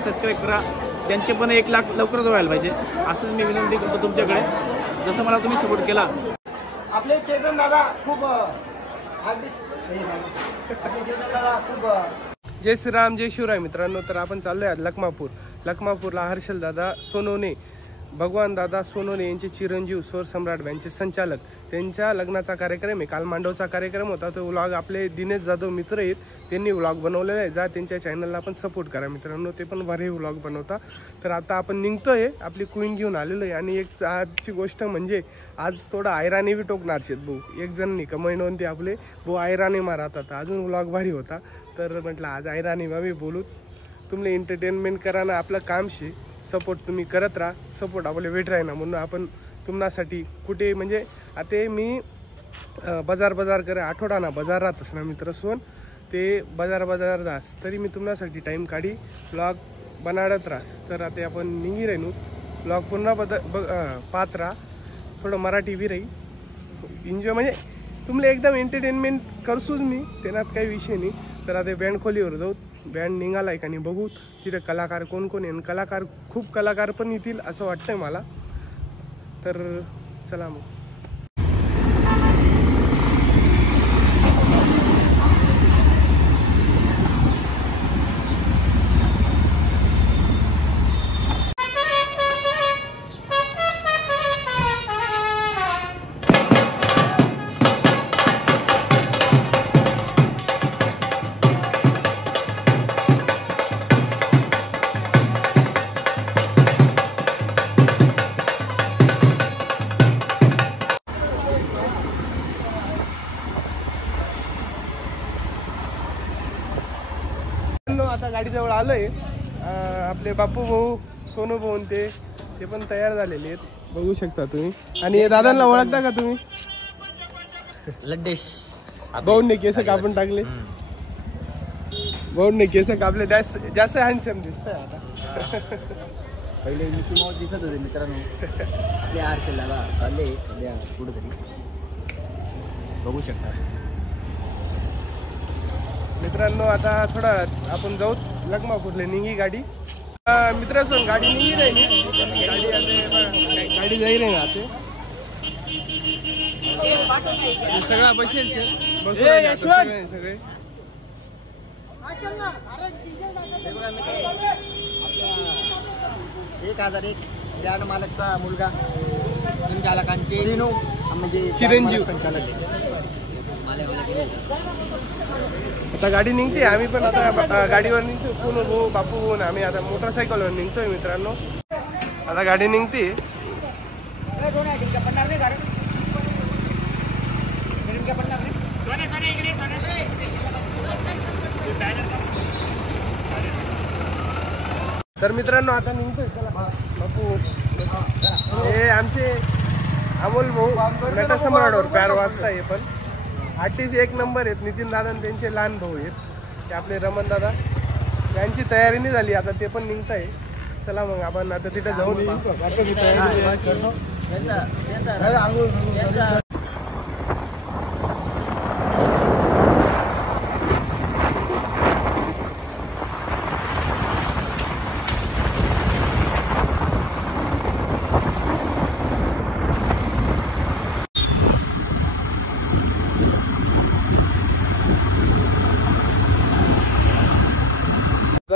Subscribe करा, त्यांचे पण 1 लाख लवकरच व्हायला पाहिजे असंच मी विनंती करतो तुमच्याकडे, जसं मला तुम्ही सपोर्ट केला। आपले चेतन दादा खूप जय श्रीराम जय शिवराय मित्रांनो। तर आपण चाललोय आज लखमापूरला हर्षल दादा सोनवणे, भगवान दादा सोनवणे यांचे चिरंजीव स्वर सम्राट यांचे संचालक, त्यांच्या लग्नाचा कार्यक्रम आहे। काल मांडवचा कार्यक्रम होता, तो व्लॉग आपले दिनेश जाधव मित्र आहेत, त्यांनी व्लॉग बनवलेला आहे। जा त्यांच्या चॅनलला पण सपोर्ट करा मित्रांनो, ते पण बरे व्लॉग बनवता। तर आता आपण निघतोय, आपली क्वीन घेऊन आलेलो आहे। आणि एक आजची गोष्ट म्हणजे आज थोडं आयराणी बी टोकणार शेत भाऊ, एक जण कमेंट होते आपले भाऊ आयराणी मारतात, अजून व्लॉग भारी होता। तर म्हटलं आज आयराणी मामी बोलू, तुम्ही एंटरटेनमेंट करा ना, आपलं काम शे, सपोर्ट तुम्ही करत राहा, सपोर्ट आपले वेट राही ना, म्हणून आपण तुम्हासाठी कुठे म्हणजे आता मी बाजार करे आठवडाना बाजार राहतस ना मित्र सोन, ते बाजार जास तरी मी तुम्हासाठी टाईम काढी ब्लॉग बनाडत राहस। तर आता आपण निघी राहिनू, ब्लॉग पुन्हा पाहत राहा, थोडं मराठी बी राही एन्जॉय, म्हणजे तुम्हाला एकदम एंटरटेनमेंट करसूच मी, त्यात काही विषय नाही। तर आता बँड खोलीवर जाऊ, बँड निघालाय का नाही बघू, तिथे कलाकार कोण कोण आहे, कलाकार खूप कलाकार पण येतील असं वाटतंय मला। तर चला मग। आता गाडीजवळ आलोय, आपले बापू भाऊ सोनू भाऊ ते पण तयार झालेले आहेत, बघू शकता तुम्ही। आणि दादांना ओळखता का तुम्ही? लड्डेश भाऊने केस कापून टाकले, भाऊने केस कापले, जास्त हँडसम दिसतंय आता। पहिले मिकी माऊस दिसत होते मित्रांनो, आपले हर्षल दादा चालले सध्या कुठेतरी, बघू शकता मित्रांनो। आता थोडा आपण जाऊ लखमापूरला, निघी गाडी मित्रांनो, गाडी निघी राहिली, गाडी जाई नाही ना ते सगळा बसेल सगळे। एक 1001 बँड मालकचा मुलगा, संचालकांचे म्हणजे चिरंजीव संचालक। आता गाडी निघते, आम्ही पण आता गाडीवर निघतो, सोनू भाऊ बापू भाऊ, आम्ही आता मोटरसायकलवर निघतोय मित्रांनो। आता गाडी निघते, तर मित्रांनो आता निघतोय। चला बापू, हे आमचे अमोल भाऊ नटसम्राटवर प्यार वाजता, हे पण आर्टिस्ट 1 नंबर आहेत। नितीन दादा त्यांचे लहान भाऊ आहेत, ते आपले रमण दादा, त्यांची तयारी नाही झाली, आता ते पण निघत आहे। चला मग आपण आता तिथे जाऊन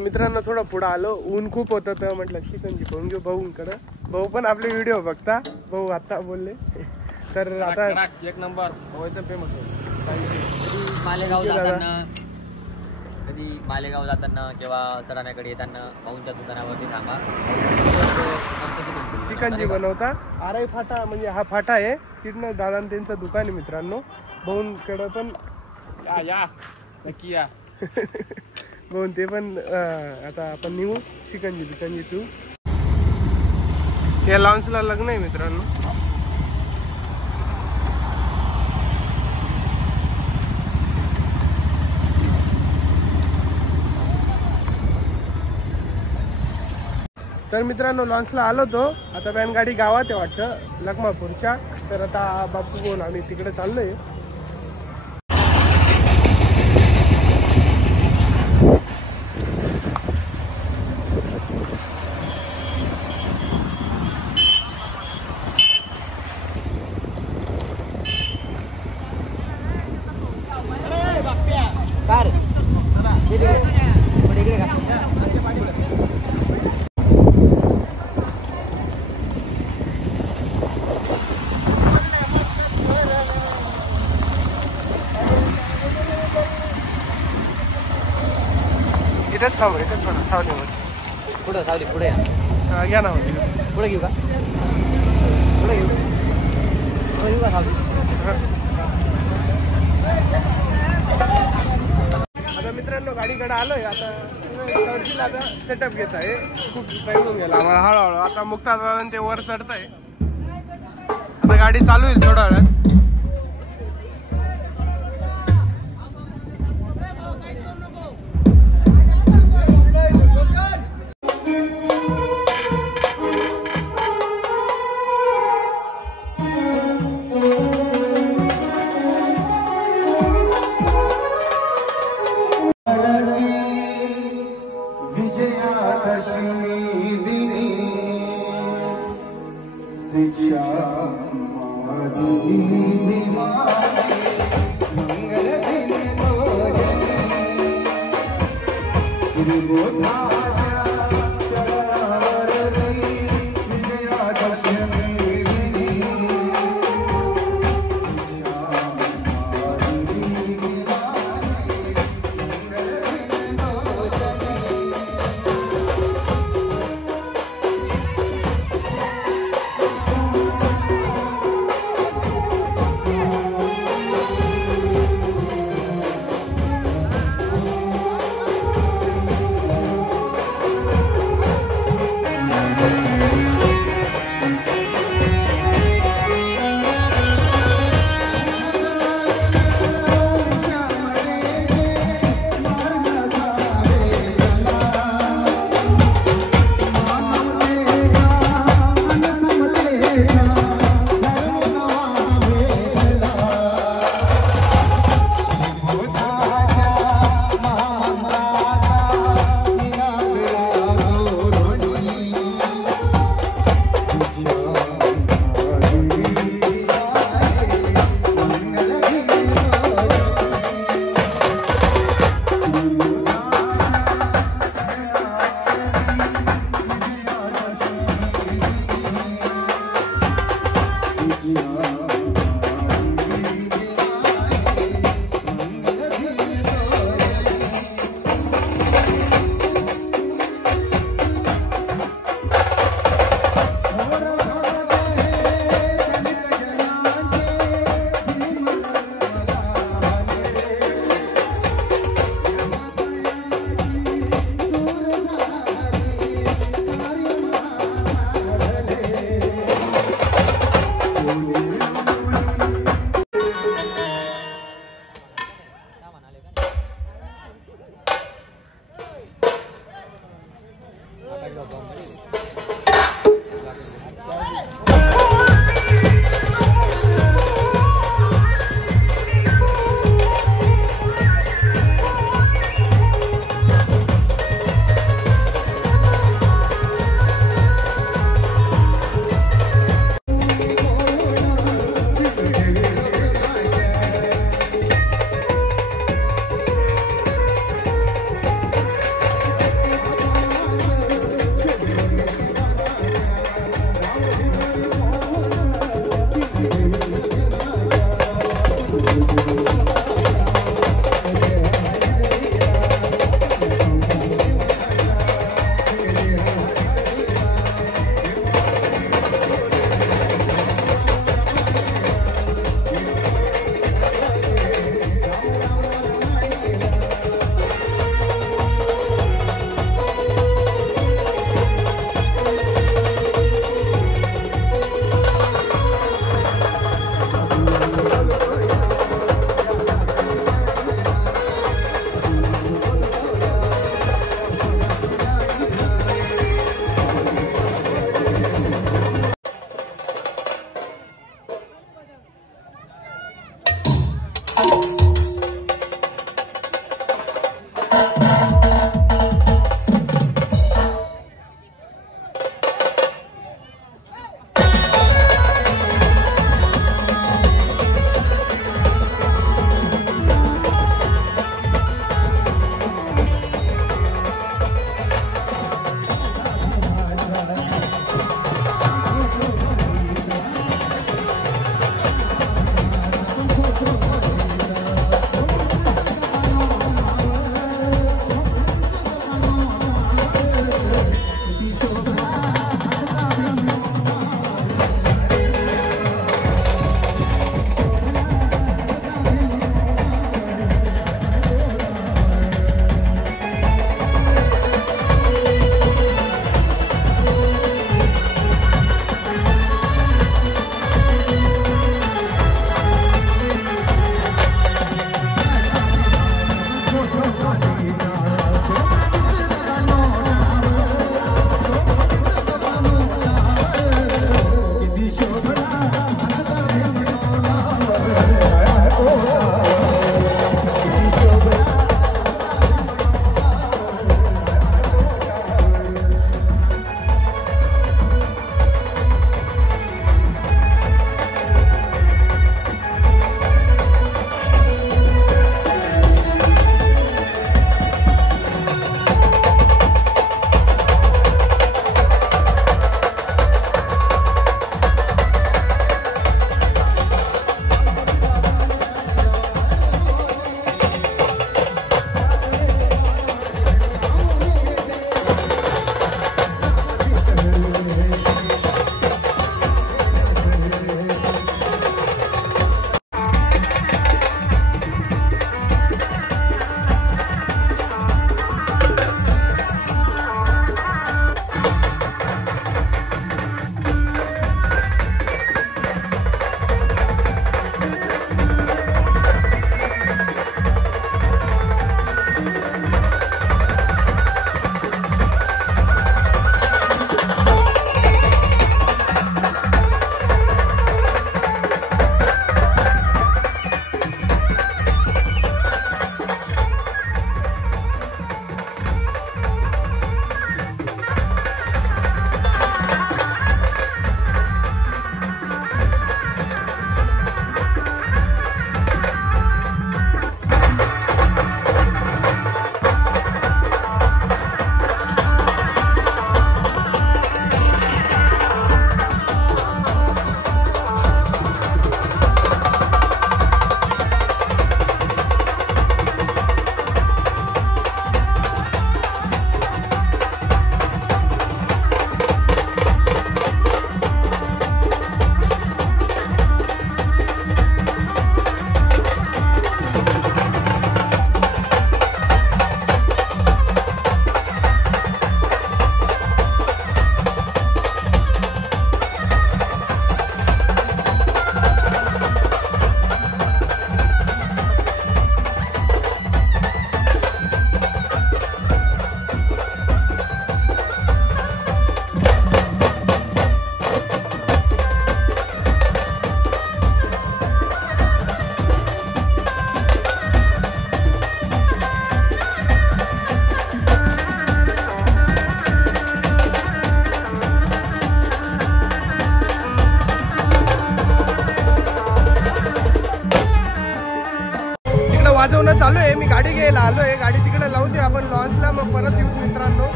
मित्रांनो थोडं पुढे आलो, ऊन खूप होतं, तर म्हटलं शिकंजी पाहून घेऊ भाऊंकडं। भाऊ पण आपले व्हिडिओ बघता, भाऊ आता बोलले। तर आता 1 नंबर फेमस, कधी मालेगाव जाताना किंवा चढाण्याकडे येताना भाऊंच्या दुकानावरती थांबा, शिकंजी बनवता। आराई फाटा म्हणजे हा फाटा आहे, तिथनं दादा त्यांचं दुकान आहे मित्रांनो, भाऊंकडं पण या नक्की या। भाऊन ते पण आता आपण निघू शिकंजी तू, या लॉन्सला लग्न आहे मित्रांनो। तर मित्रांनो लॉन्सला आलो तो, आता बॅन गाडी गावात आहे वाटतं लखमापूरच्या, तर आता बापू बोल आम्ही तिकडे चाललोय। इकडेच समोर इकडे थोडं सावलीमध्ये. पुढं सावली पुढे या. घ्या ना मध्ये. पुढे घेऊ का? पुढे घेऊ पुढे घेऊ का सावली? आता मित्रांनो गाडीकडे आलोय. आता सर्चिला आता सेटअप घेत आहे. खूप टाईम होऊन गेला आम्हाला हळूहळू. आता मुक्तादादा ते वर चढत आहे. आता गाडी चालू होईल थोड्या वेळात.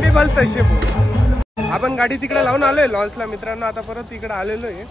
बी बोल तसे बोल. आपण गाडी तिकडे लावून आलोय लॉन्सला मित्रांनो. आता परत इकडे आलेलो आहे.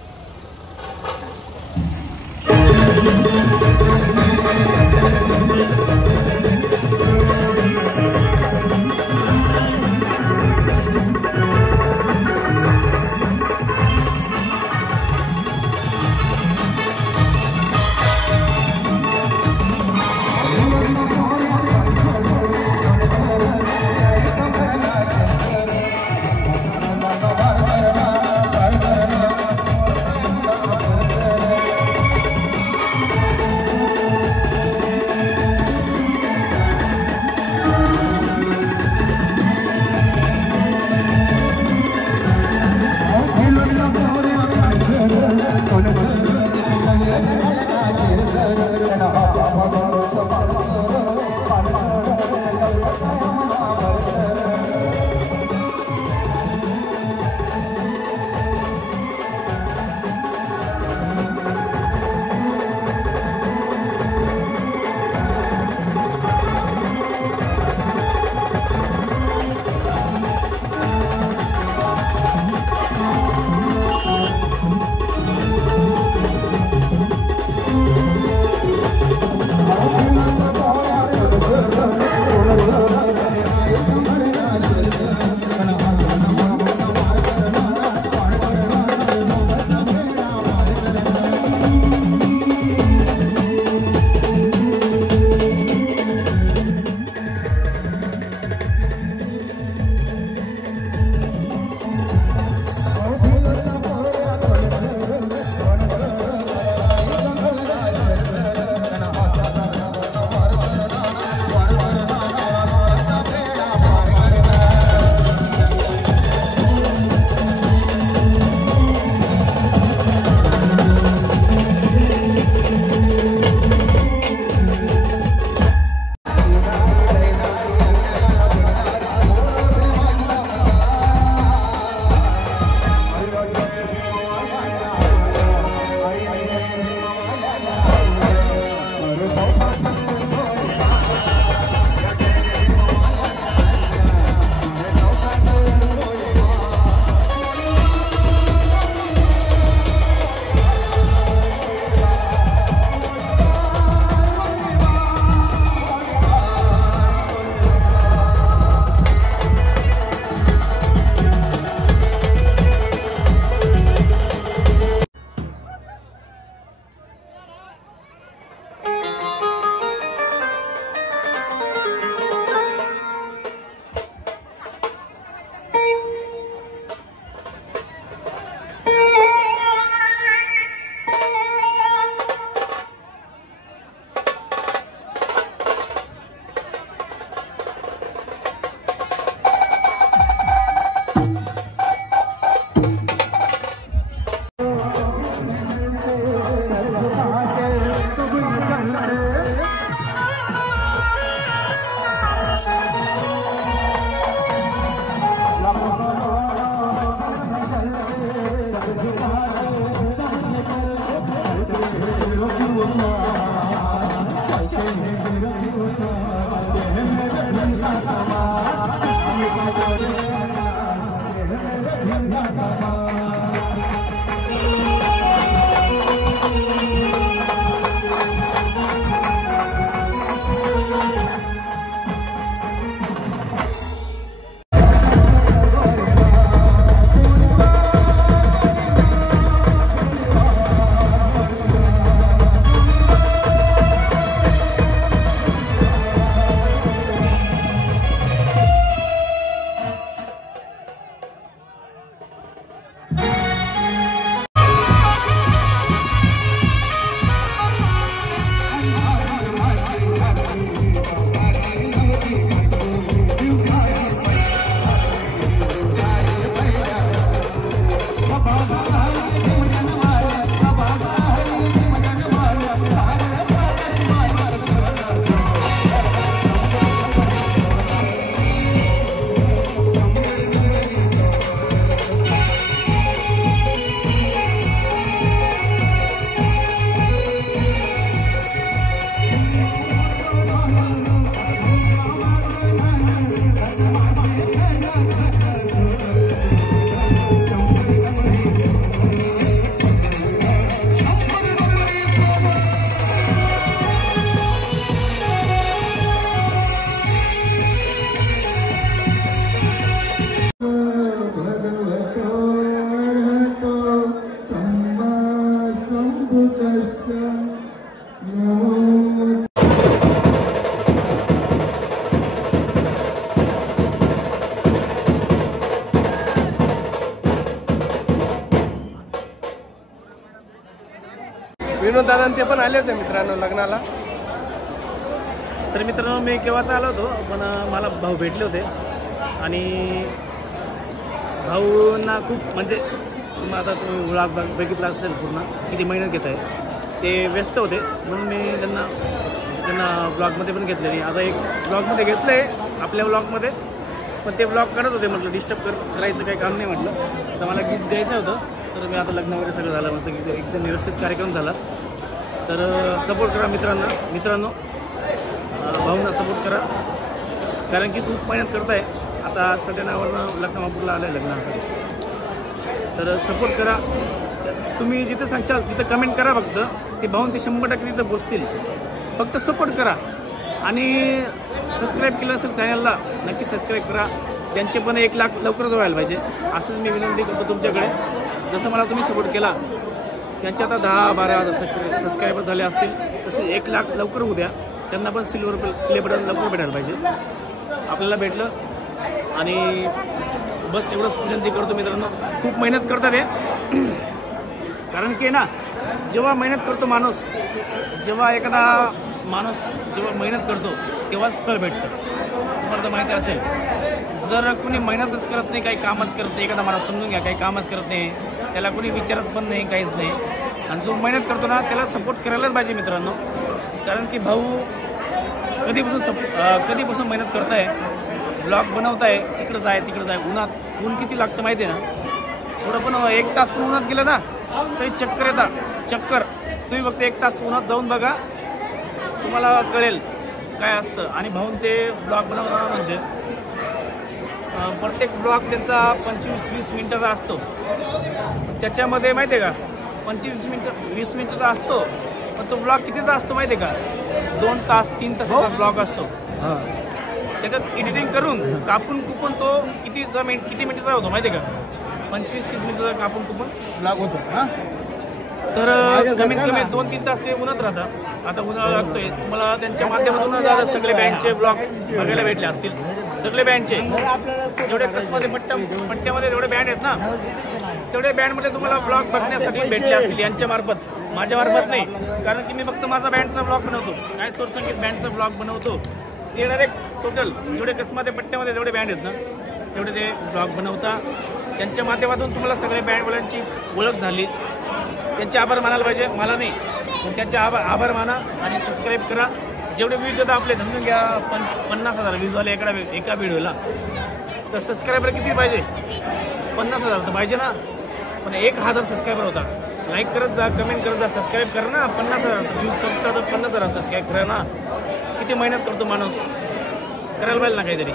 विनोद दादा ते पण आले होते मित्रांनो लग्नाला. तर मित्रांनो मी केव्हाच आलो होतो, पण मला भाऊ भेटले होते आणि भाऊंना खूप म्हणजे आता तुम्ही व्लॉग बघितला असेल पूर्ण किती मेहनत घेत आहे. ते व्यस्त होते म्हणून मी त्यांना ब्लॉगमध्ये पण घेतले नाही. आता एक ब्लॉगमध्ये घेतलं आहे आपल्या ब्लॉगमध्ये, पण ते ब्लॉग करत होते. म्हटलं डिस्टर्ब करायचं काही काम नाही म्हटलं. तर मला गिफ्ट द्यायचं होतं, तर मी आता लग्न वगैरे सगळं झालं म्हटलं की एकदम व्यवस्थित कार्यक्रम झाला. तर सपोर्ट करा मित्रांनो भाऊंना सपोर्ट करा, कारण की खूप मेहनत करताय. आता सध्यानावरनं लखमापूरला आलं आहे लग्नासाठी, तर सपोर्ट करा. तुम्ही जिथे सांगशाल तिथं कमेंट करा. फक्त ते भाऊन ते 100% तिथं पोचतील. फक्त सपोर्ट करा आणि सबस्क्राईब केलं असेल चॅनलला नक्की सबस्क्राईब करा. त्यांचे पण 1 लाख लवकरच व्हायला पाहिजे असंच मी विनंती करतो तुमच्याकडे. जसं मला तुम्ही सपोर्ट केला, त्यांचे आता 10-12 सबस्क्रायबर झाले असतील, तसे 1 लाख लवकर होऊ द्या. त्यांना पण सिल्वर प्ले बटन लवकर भेटायला पाहिजे. आपल्याला भेटलं आणि बस एवढंच विनंती करतो मित्रांनो. खूप मेहनत करतात हे, कारण की ना जेव्हा मेहनत करतो माणूस, जेव्हा एखादा माणूस जेव्हा मेहनत करतो तेव्हाच फळ भेटतं. तुम्हाला तर माहिती असेल, जर कुणी मेहनतच करत नाही, काही कामच करत नाही, एखादा माणूस समजून घ्या काही कामच करत नाही, त्याला कुणी विचारत पण नाही, काहीच नाही. आणि जो मेहनत करतो ना त्याला सपोर्ट करायलाच पाहिजे मित्रांनो. कारण की भाऊ कधीपासून मेहनत करताय, ब्लॉग बनवताय, इकडं जाय तिकडं जाय. ऊन किती लागतं माहिती आहे ना. थोडं पण 1 तास पण उन्हात गेलं ना तरी चक्कर येतात, चक्कर. तुम्ही फक्त 1 तास उन्हात जाऊन बघा, तुम्हाला कळेल काय असतं. आणि भाऊन ते ब्लॉग बनवणार म्हणजे प्रत्येक ब्लॉग त्यांचा 25-20 मिनिटाचा असतो. त्याच्यामध्ये माहिती आहे का 25-20 मिनिटाचा असतो, पण तो ब्लॉग कितीचा असतो माहिती आहे का 2 तास 3 तासाचा ब्लॉग असतो. त्याच्यात एडिटिंग करून कापून कुपून तो किती मिनिटाचा होतो माहिती आहे का 25-30 मिनिटाचा कापून कुपून ब्लॉग होतो. तर कमीत कमी 2-3 तास ते उन्हात राहतात. आता उन्हाळा लागतोय, तुम्हाला त्यांच्या माध्यमातून सगळे बँडचे ब्लॉग बघायला भेटले असतील. सगळे बँडचे जेवढे कसमध्ये पट्ट्यामध्ये जेवढे बँड आहेत ना तेवढे बँडमध्ये तुम्हाला ब्लॉग बघण्यासाठी भेटले असतील यांच्या मार्फत, माझ्या मार्फत नाही. कारण की मी फक्त माझा बँडचा ब्लॉग बनवतो, काय सुरसंगीत बँडचा ब्लॉग बनवतो. ते डायरेक्ट टोटल जेवढे कसमध्ये पट्ट्यामध्ये जेवढे बँड आहेत ना तेवढे ते ब्लॉग बनवता. त्यांच्या माध्यमातून तुम्हाला सगळ्या बँडवाल्यांची ओळख झाली. त्यांचे आभार मानायला पाहिजे, मला नाही, पण त्यांचे आभार माना आणि सबस्क्राईब करा. जेवढे व्ह्यूज होता आपले समजून घ्या 50,000 व्ह्यूज आले एका व्हिडिओला, तर सबस्क्रायबर किती पाहिजे 50,000 तर पाहिजे ना. पण 1,000 सबस्क्रायबर होता. लाईक करत जा, कमेंट करत जा, सबस्क्राईब करा ना. 50,000 व्ह्यूज करता तर 50,000 सबस्क्राईब करा ना. किती मेहनत करतो माणूस, करायला पाहिजे ना काहीतरी.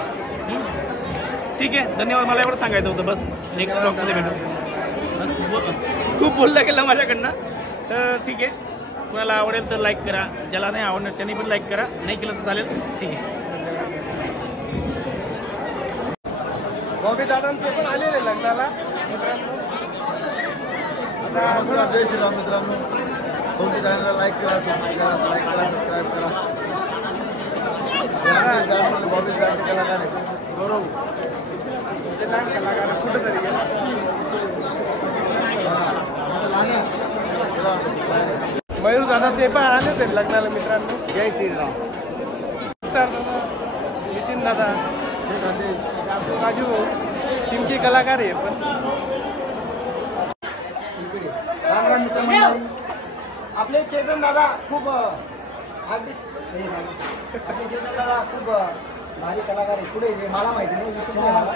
ठीक आहे, धन्यवाद. मला एवढं सांगायचं होतं बस. नेक्स्ट ब्लॉगमध्ये भेटू. बस खूप बोललं गेलं माझ्याकडनं, तर ठीक आहे. कुणाला आवडेल तर लाईक करा, ज्याला नाही आवडणार त्यांनी पण लाईक करा, नाही केलं तर चालेल. ठीक आहे. बॉबी दादा ते पण आलेले लग्नाला मित्रांनो. जय श्रीराम मित्रांनो. तुमच्या चॅनलला लाईक करा, सबस्क्राईब करा. बॉबी बँड कलाकार आहे गौरव, ते लहान कलाकार कुठेतरी गेला. मयूर दादा ते पण आले होते लग्नाला मित्रांनो. जय श्रीराम. नितीन दादा, राजू टिमकी कलाकार आहे. पण आपले चेतन दादा खूप आपले चेतन दादा खूप भारी कलाकार आहे. पुढे ते मला माहिती नाही, विसरून नाही मला,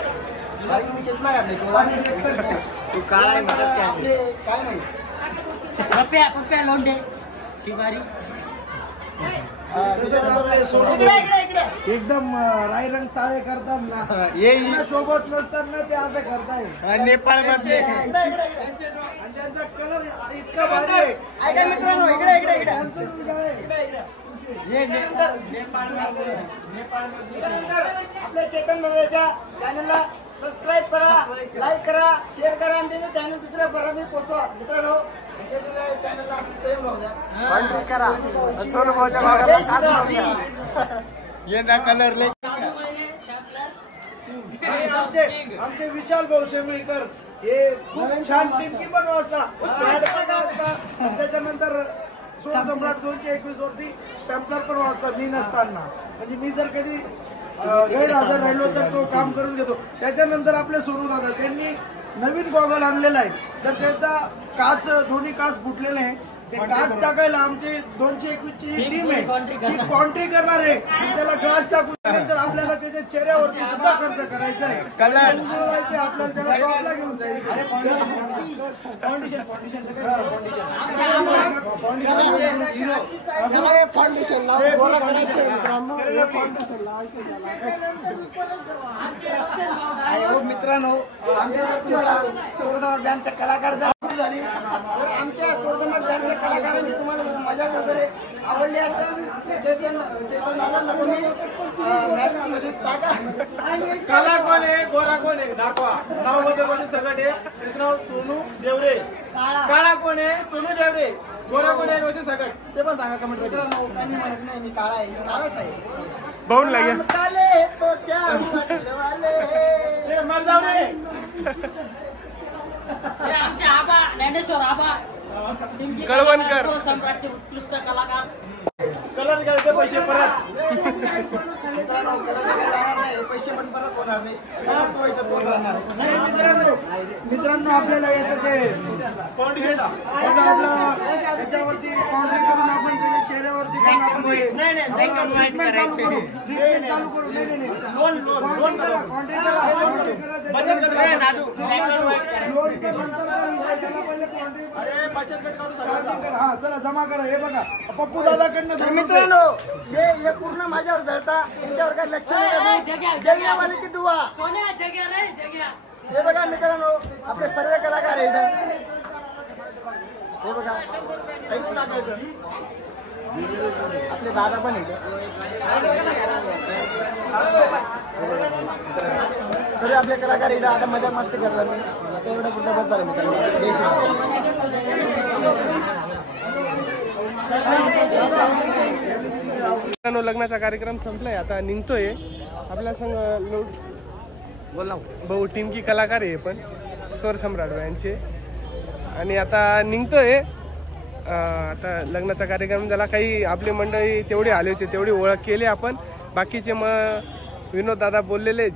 कारण की मी चेतना घातले तू काय आपले काय माहिती पप्प्या लोंढे शिवारी एकदम रायरंग चाळे करतात ना, ये सोबत नसताना ते असं करताय. नेपाळ आणि त्यांचा कलर इतका भारी आहे. ऐका मित्रांनो, इकडे इकडे इकडे आपल्या चेतन दादाच्या चॅनलला सबस्क्राईब करा, लाईक करा, शेअर करा आणि त्याचं चॅनल दुसऱ्या बरोबर पोहोचवा. मित्रांनो चॅनलला असं प्रेम राहू द्या. आमचे विशाल भाऊ शेंबळीकर हे खूप छान टिमकी बनवता. त्याच्यानंतर सम्राट 221 वरती सॅम्पलर पण वाजतात मी नसताना. म्हणजे मी जर कधी गैरहजर राहिलो तर तो काम करून घेतो. त्याच्यानंतर आपले सोनू दादा त्यांनी नवीन गॉगल आणलेला आहे. तर त्याचा काच दोन्ही काच फुटलेले आहे. ते काच टाकायला आमचे 221 ची टीम आहे ती कॉन्ट्री करणार आहे. त्याला ग्लास टाकून नंतर आपल्याला त्याच्या चेहऱ्यावरती सुद्धा खर्च करायचा आहे. आपल्याला त्याला टॉपला घेऊन जायचं. मित्रांनो आमच्या सोरसम्राट बँडचा कलाकार झाली तर आमच्या सोरसम्राट बँडच्या कलाकारांची तुम्हाला मजा वगैरे आवडली असेल चेतन दादा तुम्ही मॅसेजमध्ये टाका. काला कोण आहे गोरा कोण आहे दाखवा. नाव बदल सगळं आहे. त्याचं नाव सोनू देवरे. काळा कोण आहे सोनू देवरे. गोरा कोण आहे रोशन सगट ते पण सांगा कमेंट मध्ये. लोकांनी म्हणत नाही मी काळा आहे मी काळाच आहे. भाऊन लागेल तो क्या मर जाऊ रे. आमचे आबा ज्ञानेश्वर आबा कळवणकर सम्राटचे उत्कृष्ट कलाकार. कलर घ्यायचे पैसे परत. पैसे पण परत होणार नाही. मित्रांनो आपल्याला याचं ते त्याच्यावरती कॉन्ट्री करून आपण त्याच्या चेहऱ्यावरती पण आपण ट्रीटमेंट चालू करू. नाही कॉन्ट्री हा चला जमा करा. हे बघा पप्पू दादाकडनं. मित्रांनो हे पूर्ण माझ्यावर जळता त्यांच्यावर काय लक्ष नाही. जगण्यावाले की दुवा सोन्या जग्या रे जग्या. हे बघा मित्रांनो आपले सर्व कलाकार आहेत. हे बघा आपले दादा पण आहेत. सर्व आपले कलाकार आहेत. आता मजा मस्ती करला मी एवढं पुढचा बस झालं मित्रांनो. लग्नाचा कार्यक्रम संपलाय आता निघतोय. आपल्या संग भाऊ टिमकी कलाकार आहे पण सोरसम्राट यांचे. आणि आता निघतोय. आता लग्नाचा कार्यक्रम झाला. काही आपली मंडळी तेवढी आले होते तेवढी ओळख केली आपण. बाकीचे मग विनोद दादा बोललेले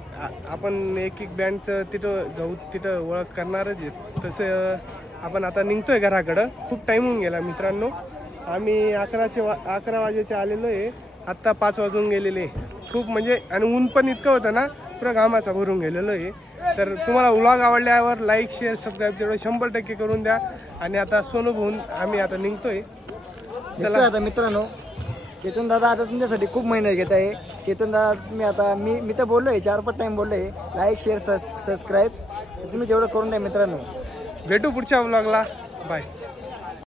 आपण एक एक बँडचं तिथं जाऊ तिथं ओळख करणारच आहे. तसं आपण आता निघतोय घराकडं. खूप टाईम होऊन गेला मित्रांनो. आम्ही 11 वाजेचे आलेलो आहे. आत्ता 5 वाजून गेलेले. खूप म्हणजे आणि ऊन पण इतकं होतं ना पुरा घामाचा भरून गेलेलो आहे. तर तुम्हाला व्लॉग आवडल्यावर लाईक शेअर सबस्क्राईब तेवढं 100% करून द्या. आणि आता सोनू भाऊन आम्ही आता निघतोय. चला आता मित्रांनो चेतन दादा आता तुमच्यासाठी खूप मेहनत घेत आहे. चेतन दादा तुम्ही आता मी तर बोललोय 4-5 टाइम बोललोय लाईक शेअर सबस्क्राईब तुम्ही तेवढं करून द्या मित्रांनो. भेटू पुढच्या व्लॉगला. बाय.